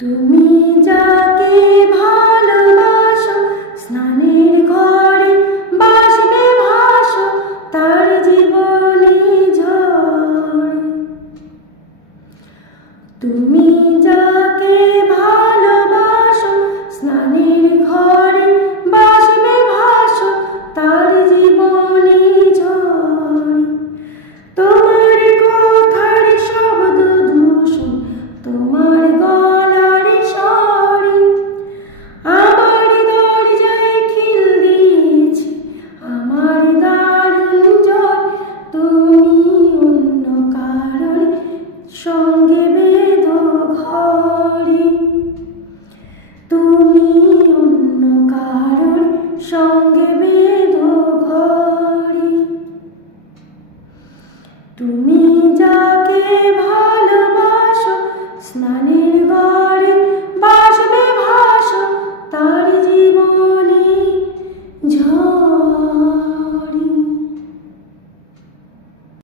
তুমি যাকে ভালোবাসো স্নানের ঘরে বাসবে ভাসো তার জীবনে ঝড়ে। তুমি যাকে ভালোবাসো স্নানের ঘরে বাসবে ভাসো তার জীবনে ঝড়ে। তোমার কথার শব্দ দূষণ তোমার গলার স্বরে আমার দরজায় খিল দিয়েছে আমার দারুণ জ্বর। তুমি অন্য কারোর সঙ্গে বেঁধো ঘরে, তুমি অন্য কারোর সঙ্গে বেঁধো ঘরে। তুমি যাকে ভালোবাসো স্নানের ঘরে